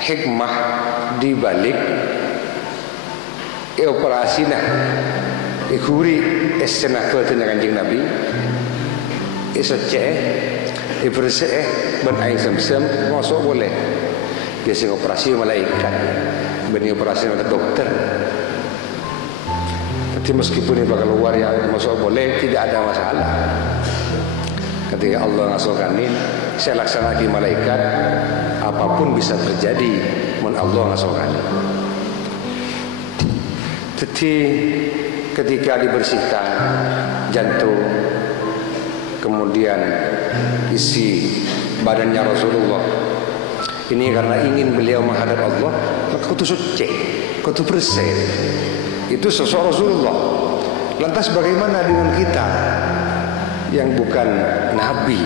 hikmah di balik operasina ikuri esena ketenya Kanjeng Nabi isoceh ibersih ben aing semsem masuk boleh biasa operasi malaikat benih operasi oleh dokter. Jadi meskipun ini bakal keluar ya masuk boleh, tidak ada masalah. Ketika Allah ngasukanin saya laksana di malaikat, apapun bisa terjadi mun Allah ngasukanin. Jadi ketika dibersihkan jantung, kemudian isi badannya Rasulullah, ini karena ingin beliau menghadap Allah, maka kudu suci, kudu bersih. Itu sosok Rasulullah. Lantas bagaimana dengan kita yang bukan Nabi?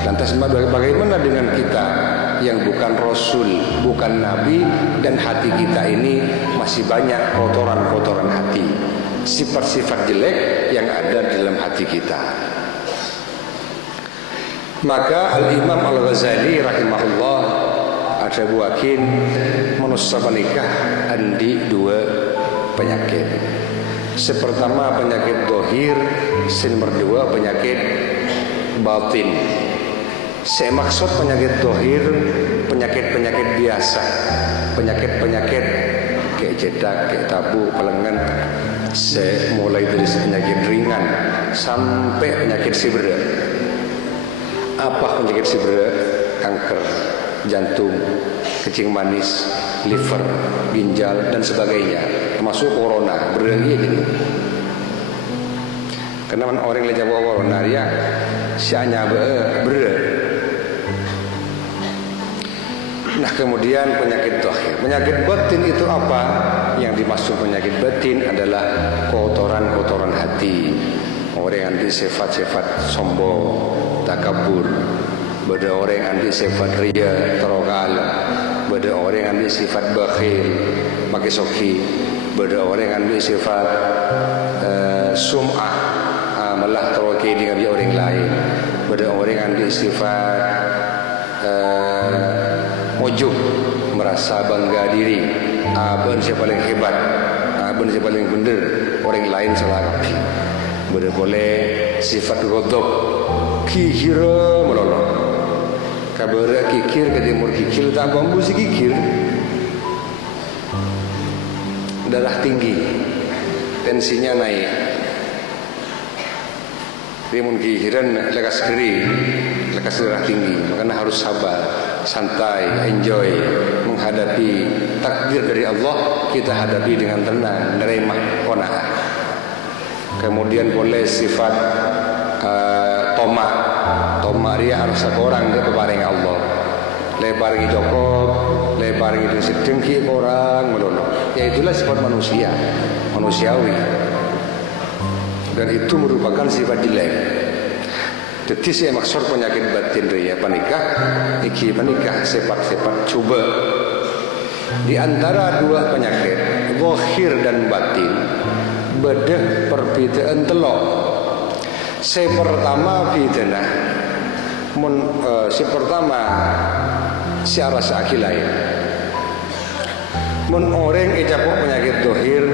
Lantas bagaimana dengan kita yang bukan Rasul, bukan Nabi, dan hati kita ini masih banyak kotoran-kotoran hati, sifat-sifat jelek yang ada dalam hati kita. Maka Al-Imam Al-Ghazali rahimahullah ada buakin manusia menikah andi dua penyakit. Sepertama penyakit dohir, nomor dua penyakit batin. Saya maksud penyakit dohir, penyakit-penyakit biasa, penyakit-penyakit kayak cedak, kayak tabu, pelengan. Saya mulai dari penyakit ringan sampai penyakit sibera. Apa penyakit sibera? Kanker, jantung, kencing manis, liver, ginjal, dan sebagainya, termasuk corona, berlagi gitu. Karena orang yang jago corona dia sianya ber. Nah kemudian penyakit dohir, penyakit batin itu apa? Yang dimaksud penyakit batin adalah kotoran-kotoran hati. Orang yang anti sifat-sifat sombong, takabur, beda orang yang anti sifat ria, terokal, beda orang yang anti sifat bakhil, pakai soki, beda orang yang anti sifat sum'ah, malah terokai dengan orang lain, beda orang yang anti sifat ujub, merasa bangga diri, abang saya paling hebat, abang saya paling benar, orang lain salah kaki. Beda boleh sifat godok, kikira melolong. Kabar kikir ke timur kikir tak bambu si kikir. Darah tinggi, tensinya naik. Timun kikiran lekas kering, lekas darah tinggi. Makanya harus sabar, santai, enjoy, menghadapi takdir dari Allah. Kita hadapi dengan tenang, nerima, qanaah. Kemudian boleh sifat tomak dia harus seorang dia keparing Allah. Lebar jokop, lebar sedengki orang menolong. Ya itulah sifat manusia, manusiawi. Dan itu merupakan sifat jelek. Jadi saya maksud penyakit batin ria panikah, iki panikah sifat-sifat coba. Di antara dua penyakit, zahir dan batin, bedeh perbedaan telok. Si pertama bidana, si pertama si rasa akilai. Mun orang ijabuk penyakit dohir,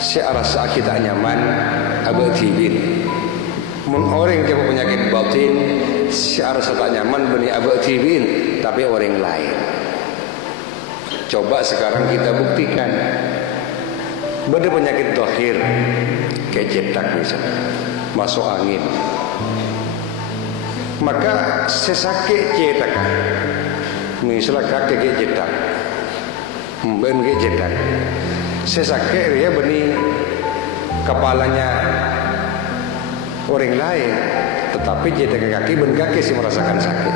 si rasa akil tak nyaman, abad tibin. Mun orang ijabuk penyakit batin, si rasa tak nyaman bani abad tibin, tapi orang lain. Coba sekarang kita buktikan. Beda penyakit dohir kayak cetak misalnya, masuk angin, maka sesakit cetak misalnya kakek kayak cetak ben kayak cetak sesakit dia benih kepalanya orang lain, tetapi cetak kaki ben kaki sih merasakan sakit.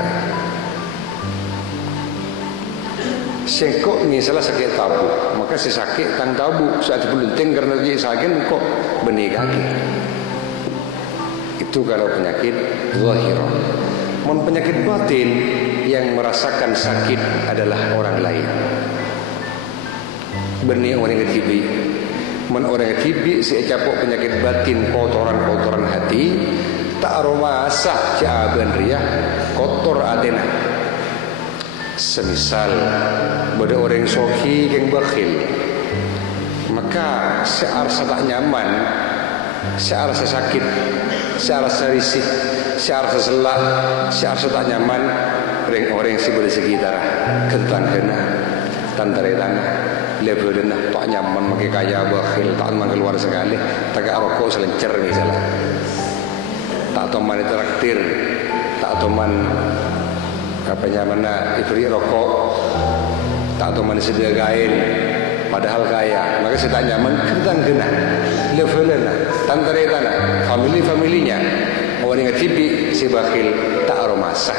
Sengkok misalnya sakit tabu, maka si sakit tang tabu saat berlenting karena dia sakit kok benih kaki. Itu kalau penyakit zahir. Mon penyakit batin yang merasakan sakit adalah orang lain. Benih orang ketibi, mon orang ketibi si capok penyakit batin kotoran-kotoran hati, tak aroma asah caben riah kotor adena. Semisal pada orang sohi yang bakhil, maka searsa tak nyaman, searsa sakit, searsa risih, searsa selak, searsa tak nyaman, orang si pada sekitar kentang kena tantare tanah level denah tak nyaman makai kaya bakhil tak nyaman keluar sekali tak rokok selencer misalnya tak teman traktir tak teman apa nyaman ibri rokok tak teman sedia kain padahal kaya maka saya tak nyaman kentang kena level denah tantare tanah familinya orang yang tipi si bakhil tak aromasa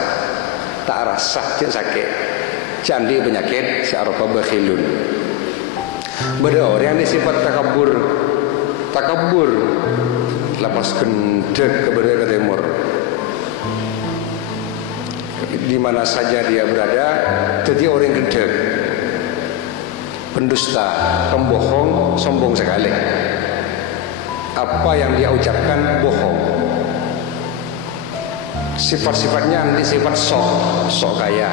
tak rasa cek sakit candi penyakit searupa bakhilun. Bada orang yang sifat takabur lepas kendek kepada ke timur. Di mana saja dia berada, jadi orang kendek, pendusta, pembohong, sombong sekali. Apa yang dia ucapkan bohong. Sifat-sifatnya nanti sifat sok kaya,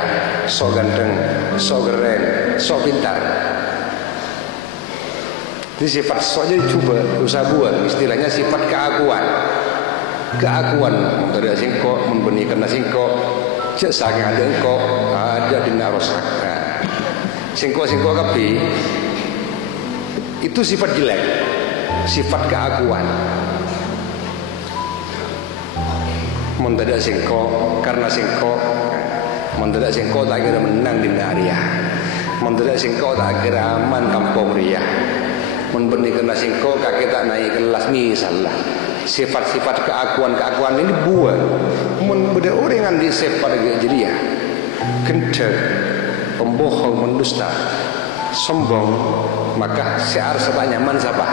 sok ganteng, sok keren, sok pintar. Jadi sifat sok jadi coba usaha buat, istilahnya sifat keakuan. Dari singkok, membeni karena singkok, cek saking ada engkok, ada di narosak. Singkok kapi, itu sifat jelek, sifat keakuan. Mendadak singkok karena singkok mendadak singkok tak kira menang di Naria mendadak singkok tak kira aman kampung ria memberi kena singkok kakek tak naik kelas misalnya sifat-sifat keakuan ini buat membeda orang yang disifat jadi ya kendek pembohong mendusta sombong maka siar serta nyaman siapa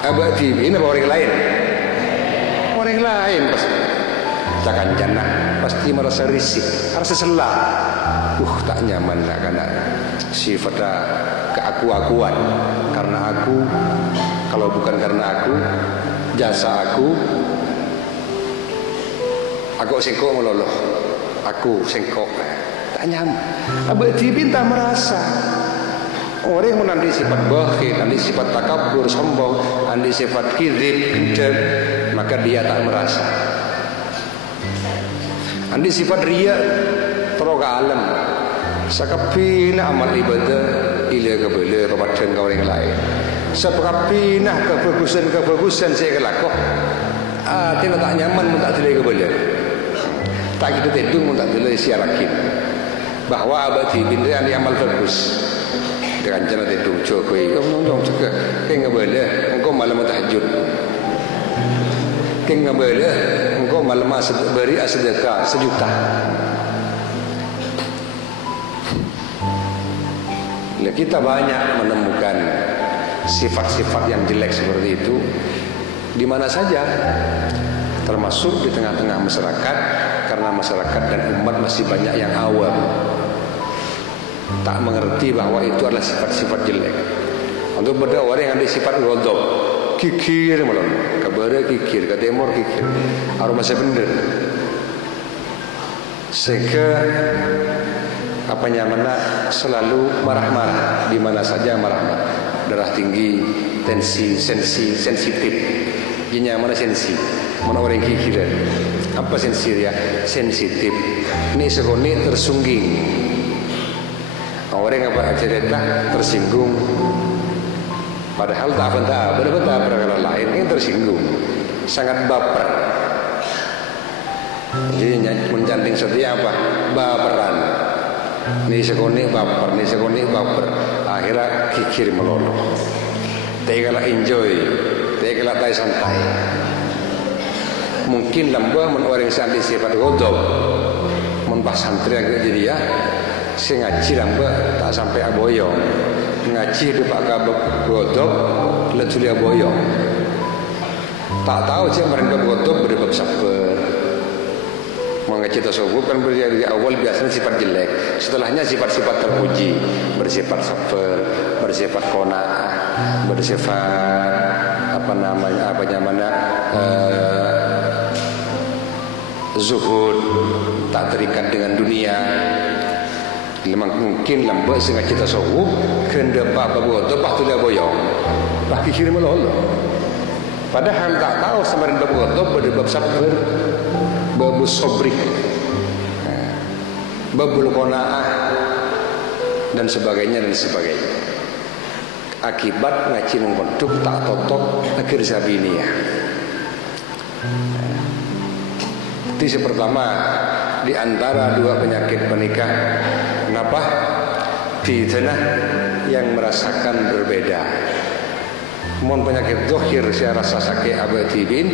abah ini orang lain pasti takkan jannah pasti merasa risih, rasa selah. Tak nyaman lah karena sifat keakuan. Karena aku, kalau bukan karena aku, jasa aku singkok meloloh. Aku singkok, tak nyaman. Abah dibintah merasa. Orang yang menandai sifat bakhil, nanti sifat takabur, sombong, nanti sifat kidib, maka dia tak merasa. Andi sifat riya teroga alam sakapina amal ibadah ila kebele robatkan kau orang lain sakapina kebagusan saya kelakok tidak tak nyaman tak dilai kebele tak kita tedung tak dilai siarakin bahwa abadi bintian amal bagus dengan jana tedung cokoi ngomong juga kayak kebele engkau malam tahajud kayak kebele engkau malam beri sedekah 1 juta. Kita banyak menemukan sifat-sifat yang jelek seperti itu di mana saja, termasuk di tengah-tengah masyarakat, karena masyarakat dan umat masih banyak yang awam, tak mengerti bahwa itu adalah sifat-sifat jelek. Untuk beda orang yang ada sifat ghadab, kikir malam, kabare kikir, ke timur kikir, aroma bener. Sehingga selalu marah-marah di mana saja marah-marah, darah tinggi, tensi, sensitif. Ini mana sensi, mana orang kikir. Apa sensi ya? Sensitif. Ini sekoni tersungging. Orang apa cerita tersinggung. Padahal tak benda, benar-benar perkara lain yang tersinggung, sangat baper. Jadi mencanting setia apa? Baperan. Ni sekoni baper, akhirnya kikir melolo. Tegaklah enjoy, tegaklah tai santai. Mungkin lambah men orang sandi sifat godop, men pas santri agak jadi ya, si ngaji lambah tak sampai aboyong, ngaji di pak godop, letulia boyong. Tak tahu sih mereka godop berbab sabar. Mengaji tasawuf kan dari awal biasanya sifat jelek, setelahnya sifat-sifat terpuji, bersifat sabar, bersifat qanaah, bersifat zuhud, tak terikat dengan dunia. Memang mungkin lambat sengaja kita sawuh kena apa betul bah tu dia boyong. Bah kiri melolo. Padahal tak tahu semarin bab betul pada bab sabar, bab sabri, babul qanaah dan sebagainya dan sebagainya. Akibat ngaji mengkontuk tak totok akhir sabiniah. Itu pertama di antara dua penyakit penikah. Kenapa? Fitnah yang merasakan berbeda. Mon penyakit zahir saya rasa sakit abatibin,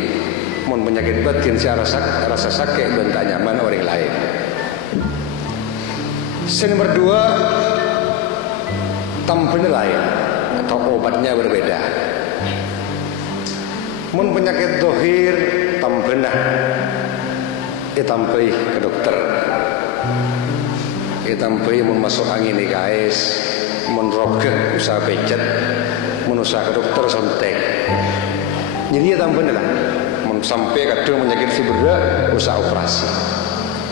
mon penyakit batin saya rasa sakit dan tak nyaman orang lain. Yang kedua, tampil lain atau obatnya berbeda. Mon penyakit zahir tampilnya tampai ke dokter, tampai memasuk angin di guys, menroket usaha pecet, menusaha ke dokter sontek. Jadi tampai lah, sampai kadang penyakit fibra usaha operasi.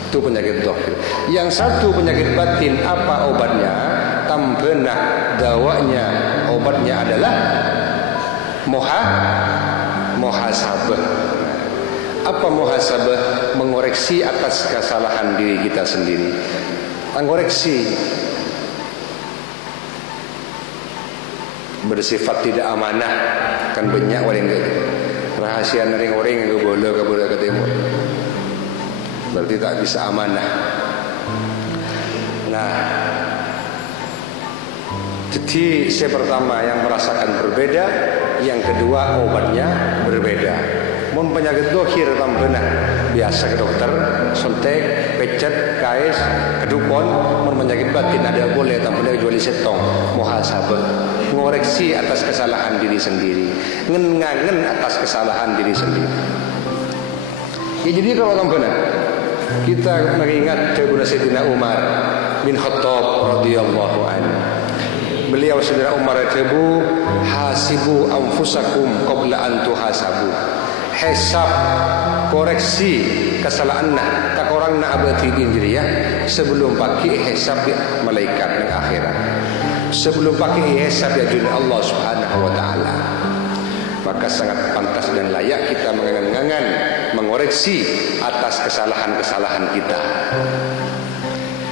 Itu penyakit zahir. Yang satu penyakit batin, apa obatnya? Tampena dawanya, obatnya adalah muhasabah. Apa muhasabah? Mengoreksi atas kesalahan diri kita sendiri. Mengoreksi bersifat tidak amanah, kan banyak orang gitu. Rahasia orang-orang yang boleh ke timur. Berarti tak bisa amanah. Nah, jadi saya pertama yang merasakan berbeda, yang kedua obatnya berbeda. Mun penyakit zahir tampena biasa ke dokter, suntik, pecet, kais, kedukon. Mun penyakit batin ada boleh tampena jual setong, muhasabah, ngoreksi atas kesalahan diri sendiri, ngengangen atas kesalahan diri sendiri. Ya, jadi kalau tampena kita mengingat kepada Sayyidina Umar bin Khattab radhiyallahu anhu. Beliau Saudara Umar itu hasibu anfusakum qabla an tuhasabu. Hisab, koreksi kesalahan tak orang nak abadi diri ya, sebelum pakai hisab ya malaikat di akhirat, sebelum pakai hisab ya dunia Allah Subhanahu wa taala. Maka sangat pantas dan layak kita mengangan-angan mengoreksi atas kesalahan-kesalahan kita.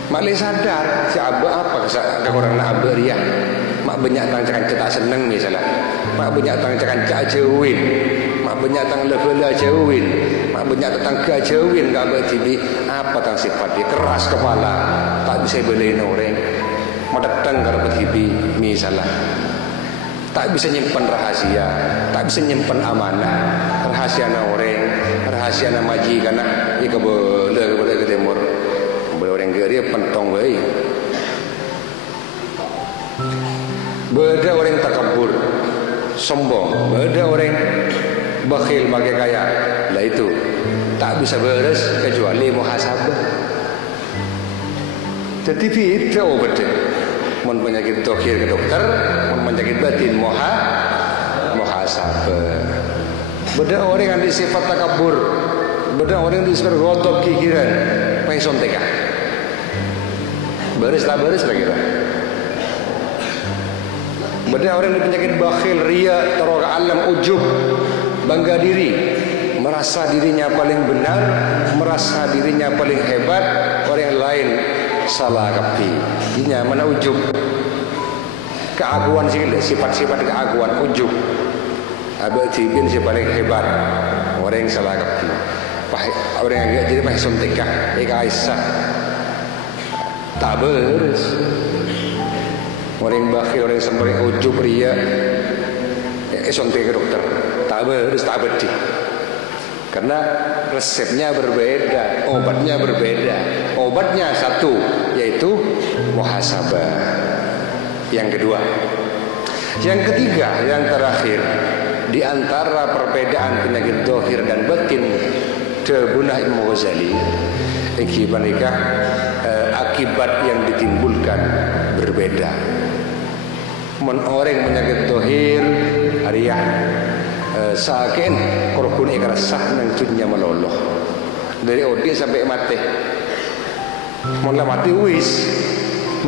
Mak le sadar siapa apa ke orang nak abadi ya. Mak banyak tang cakap seneng misalnya. Mak banyak tang cakap jauhin. Mak banyak tang level jauhin. Mak banyak tang jauhin enggak bertibi apa tang sifat dia keras kepala, tak bisa belain orang. Mak datang ke bertibi misalnya. Tak bisa nyimpan rahasia, tak bisa nyimpan amanah. Rahasia na orang, rahasia na majikan nak ke boleh ke timur. Boleh orang geria pentong bae. Beda orang takabur, sombong. Beda orang bakhil bagi kaya. Lah itu tak bisa beres kecuali muhasabah. Jadi itu obatnya. Mun penyakit zahir ke dokter, mun penyakit batin muhasabah. Beda orang yang disifat takabur, beda orang yang disifat ghadab kikiran, pengen tekah. Beres tak beres lagi lah. Beda orang yang penyakit bakhil, ria, taruh alam, ujub, bangga diri, merasa dirinya paling benar, merasa dirinya paling hebat, orang lain salah kapi. Dirinya mana ujub, keaguan sifat-sifat keaguan, ujub. Abang tibin si paling hebat, orang yang salah kapi. Orang yang agak jadi pakai suntikah, Aisyah. Tak beres. Orang bakhil, orang sembahyang ujub ria, suntik ke dokter. Tak beres, tak bedi. Karena resepnya berbeda, obatnya berbeda. Obatnya satu, yaitu muhasabah. Yang kedua, yang ketiga, yang terakhir, di antara perbedaan penyakit zahir dan batin Bunah Imam Ghazali, akibat yang ditimbulkan berbeda. Orang penyakit zahir hariah saken korban ikrasah nang dunya meloloh dari odi sampai mati. Mula mati wis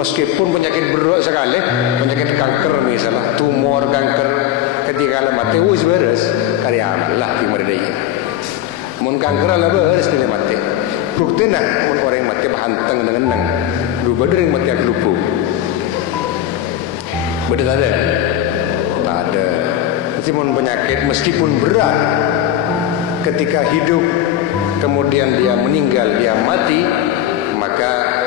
Meskipun penyakit berat sekali, penyakit kanker misalnya, tumor kanker, ketika mati wis beres, karya amal lah di merdeka. Mun kanker lah beres di mati. Bukti nak mun orang mati bahanteng dengan nang, lu badering mati aglupu. Betul ada? Tak ada. Meskipun penyakit, meskipun berat, ketika hidup, kemudian dia meninggal, dia mati, maka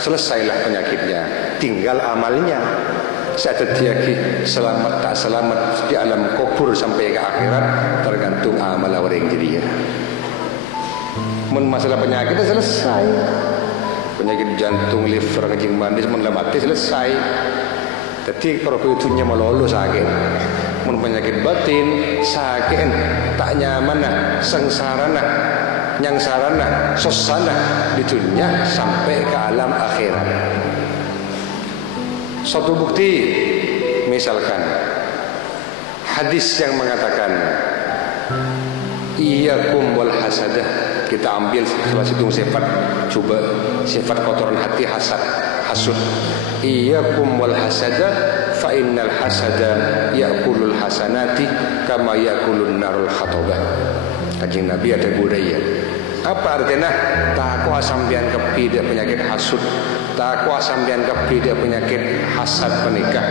selesailah penyakitnya. Tinggal amalnya. Saya terjadi selamat tak selamat di alam kubur sampai ke akhirat tergantung amal orang dia. Masalah penyakit selesai. Penyakit jantung, liver, kencing manis, mati selesai. Jadi kalau itunya melulu sakit. Mun penyakit batin sakit tak nyaman nah, sengsara nah, nyangsara nah, sosana di dunia sampai ke alam akhirat. Suatu bukti misalkan hadis yang mengatakan iyyakum wal hasadah, kita ambil salah satu sifat, coba sifat kotoran hati hasad, hasud. Iyyakum wal hasadah fa innal hasada ya'kulul hasanati kama ya'kulun narul khatabah. Kanjeng Nabi ada budaya. Apa artinya? Tak kuasa sampean kepi dia penyakit hasud, tak kuasa sampean kepi dia penyakit hasad penikah.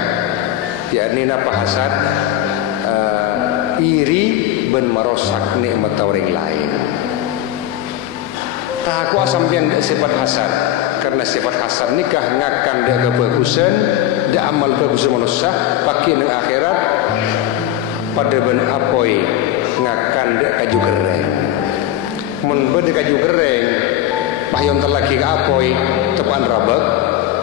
Yakni apa hasad? Iri ben merosak nikmat orang lain. Tak kuasa sampean sifat hasad, karena sifat hasad nikah ngakan dia kebagusan, dia amal bagus manusia, pakai nang akhirat pada ben apoi ngakan dia kaju gereng. Mun bede kaju gereng pahyon terlagi ke apoi tepan rabak,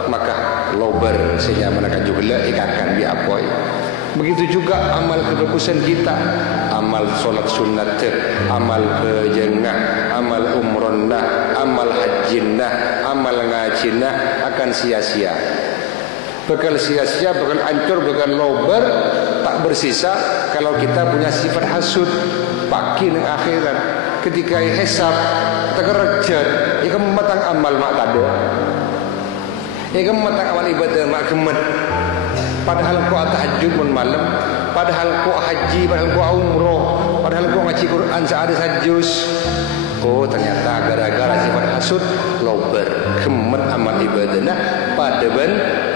maka lober sehingga mana kaju gela ikakan di apoi. Begitu juga amal kebagusan kita, amal solat sunat, amal kejengah, amal umronnah, amal hajinnah, amal ngajinah akan sia-sia. Bakal sia-sia, bakal hancur, bakal lober, tak bersisa kalau kita punya sifat hasud. Pagi nang akhirat ketika hisab tegerejat ikan matang amal mak tado, ikan matang amal ibadah mak gemet. Padahal kau tahajud mun malam, padahal kau haji, padahal kau umroh, padahal kau ngaji Quran seada sajus. Oh ternyata gara-gara sifat hasud lober gemet amal ibadahna pada ben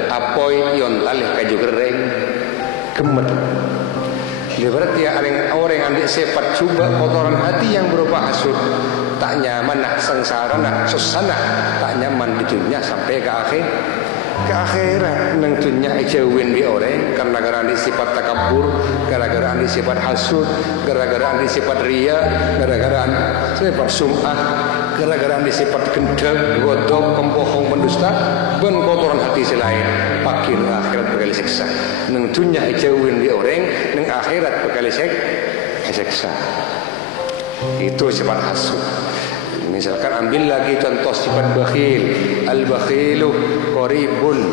apoi yon lalih kaju gereng gemet. Dia berarti orang yang ambil sifat coba kotoran hati yang berupa hasud, tak nyaman nak sengsara nak susana, tak nyaman di dunia sampai ke akhirat nang dunia ejauhin bi orang karena gara-gara sifat takabur, gara-gara sifat hasud, gara-gara sifat ria, gara-gara sifat sum'ah, gara-gara sifat gendeng, godok, pembohong, pendusta, ben kotoran hati selain pakin akhirat bakal siksa. Nang dunia ejauhin bi orang, nang akhirat bakal siksa. Itu sifat hasud. Misalkan ambil lagi contoh sifat bakhil. Al-bakhilu qaribun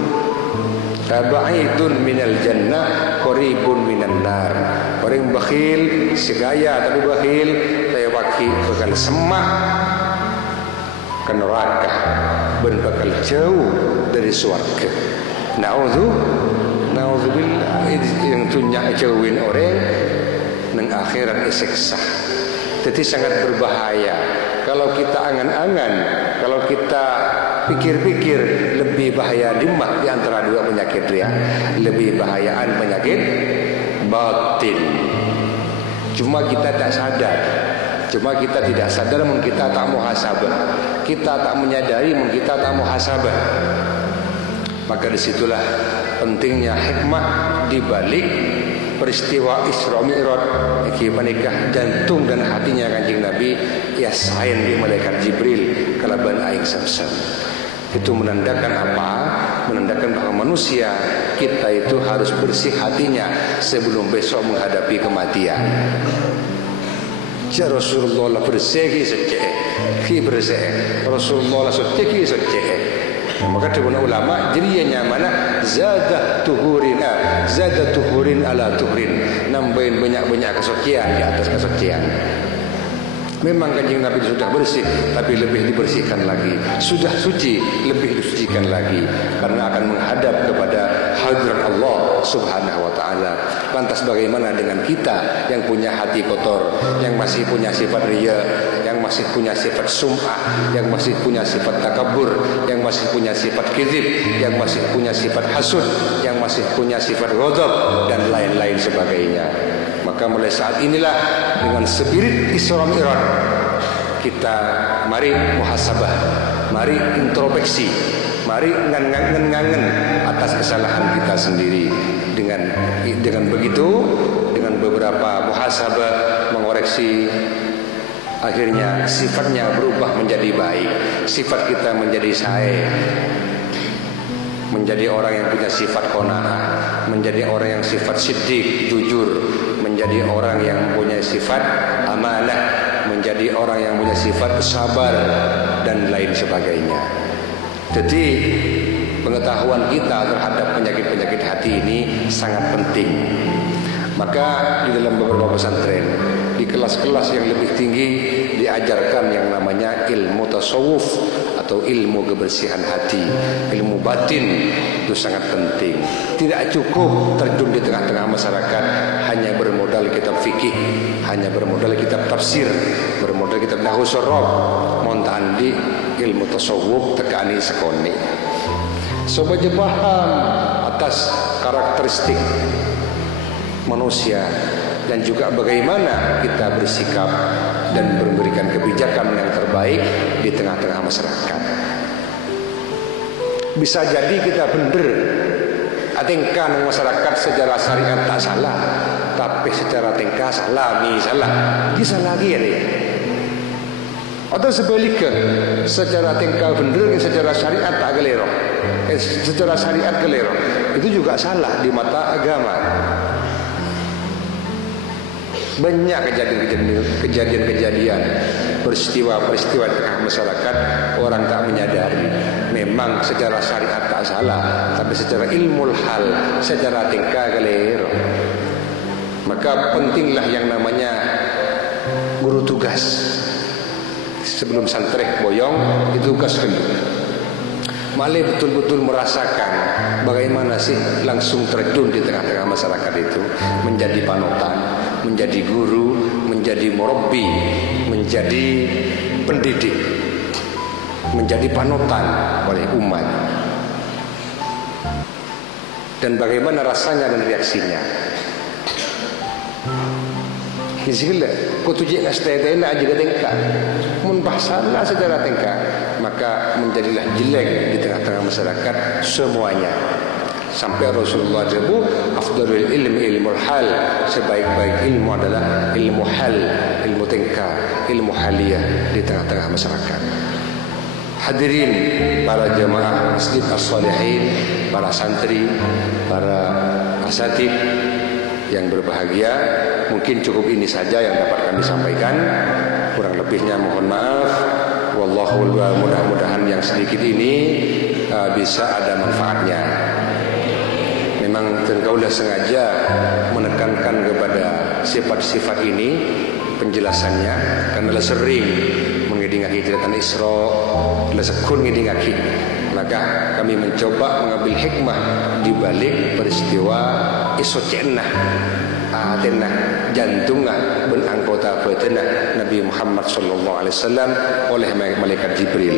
ba'idun minal jannah qaribun minan nar. Orang bakhil segaya tapi bakhil saya wakil bakal semak ke neraka dan bakal jauh dari surga. Na'udzubillah yang dunia jauhin orang nang akhirat disiksa. Jadi sangat berbahaya. Kalau kita angan-angan, kalau kita pikir-pikir, lebih bahaya dimak di antara dua penyakit ria. Lebih bahayaan penyakit batin. Cuma kita tak sadar. Cuma kita tidak sadar, mungkin kita tak muhasabah. Kita tak menyadari, mungkin kita tak muhasabah. Maka disitulah pentingnya hikmah di balik peristiwa Isra Mi'raj, iki menikah jantung dan hatinya Kanjeng Nabi yasain di malaikat Jibril kalaban aing samsam. Itu menandakan apa? Menandakan bahwa manusia kita itu harus bersih hatinya sebelum besok menghadapi kematian. Ja Rasulullah bersih ki bersih. Rasulullah suci suci. Maka dibuna ulama jadinya mana zadat tuhurin ala tuhurin, nambahin banyak-banyak kesucian di atas kesucian. Memang Kanjeng Nabi sudah bersih, tapi lebih dibersihkan lagi. Sudah suci, lebih disucikan lagi, karena akan menghadap kepada hadrat Allah Subhanahu wa ta'ala. Lantas bagaimana dengan kita yang punya hati kotor, yang masih punya sifat riya, yang masih punya sifat sum'ah, yang masih punya sifat takabur, yang masih punya sifat kizib, yang masih punya sifat hasud, yang masih punya sifat ghadab, dan lain-lain sebagainya. Maka mulai saat inilah dengan spirit Isra Mi'raj kita mari muhasabah, mari introspeksi, mari ngangen atas kesalahan kita sendiri. Dengan begitu, dengan beberapa muhasabah, mengoreksi, akhirnya sifatnya berubah menjadi baik. Sifat kita menjadi sae, menjadi orang yang punya sifat qanaah, menjadi orang yang sifat siddiq, jujur, menjadi orang yang punya sifat amanah, menjadi orang yang punya sifat sabar, dan lain sebagainya. Jadi pengetahuan kita terhadap penyakit-penyakit hati ini sangat penting. Maka di dalam beberapa pesantren, di kelas-kelas yang lebih tinggi, diajarkan yang namanya ilmu tasawuf atau ilmu kebersihan hati, ilmu batin. Itu sangat penting. Tidak cukup terjun di tengah-tengah masyarakat hanya bermodal kitab fikih, hanya bermodal kitab tafsir, bermodal kitab nahwu sorof, montan di ilmu tasawuf tekani sekoni. Sobat paham atas karakteristik manusia dan juga bagaimana kita bersikap dan memberikan kebijakan yang terbaik di tengah-tengah masyarakat. Bisa jadi kita benar atengkan masyarakat secara syariat tak salah, tapi secara tingkah salah, misalnya bisa lagi ya nih. Atau sebaliknya, secara tingkah benar, secara syariat tak kelero, secara syariat kelero, itu juga salah di mata agama. Banyak kejadian-kejadian, peristiwa-peristiwa di tengah masyarakat, orang tak menyadari. Memang secara syariat tak salah, tapi secara ilmu hal, secara tingkah kelero. Maka pentinglah yang namanya guru tugas. Sebelum santreh boyong, itu tugas dulu. Malih betul-betul merasakan bagaimana sih langsung terjun di tengah-tengah masyarakat itu, menjadi panutan, menjadi guru, menjadi murabbi, menjadi pendidik, menjadi panutan oleh umat. Dan bagaimana rasanya dan reaksinya. Kisahlah, kau tujuh ngasih aja ketingkat, mun bahsalah secara tingkat, maka menjadilah jelek di tengah-tengah masyarakat semuanya. Sampai Rasulullah sebut afdalul ilmi ilmu hal, sebaik-baik ilmu adalah ilmu hal, ilmu tingkah, ilmu haliyah di tengah-tengah masyarakat. Hadirin para jemaah Masjid As-Salihin, para santri, para asatid yang berbahagia, mungkin cukup ini saja yang dapat kami sampaikan. Kurang lebihnya mohon maaf. Wallahu mudah-mudahan yang sedikit ini bisa ada manfaatnya. Memang Tengkaulah sengaja menekankan kepada sifat-sifat ini penjelasannya, karena sering mengidingaki cerita Isra, sekun ngidingaki. Maka kami mencoba mengambil hikmah di balik peristiwa isocena atenah jantungah ben anggota badanah Nabi Muhammad SAW oleh malaikat Jibril,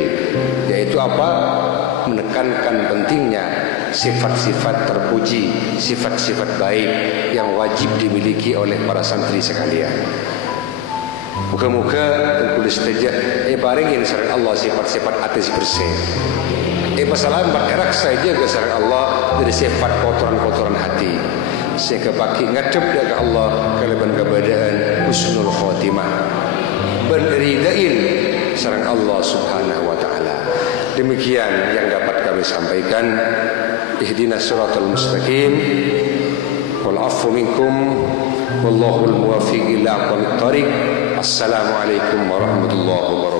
yaitu apa? Menekankan pentingnya sifat-sifat terpuji, sifat-sifat baik yang wajib dimiliki oleh para santri sekalian. Muka-muka kulis saja paringin sareng Allah sifat-sifat atas bersih. Masalah empat erak saja ke sareng Allah dari sifat kotoran-kotoran hati. Saya kepaki ngadep ke Allah keleban kebadan husnul khotimah. Beridain sareng Allah Subhanahu wa taala. Demikian yang dapat kami sampaikan. Ihdinas siratal mustaqim wal afu minkum wallahu al muwaffiq ila aqwamit thariq. Assalamualaikum warahmatullahi wabarakatuh.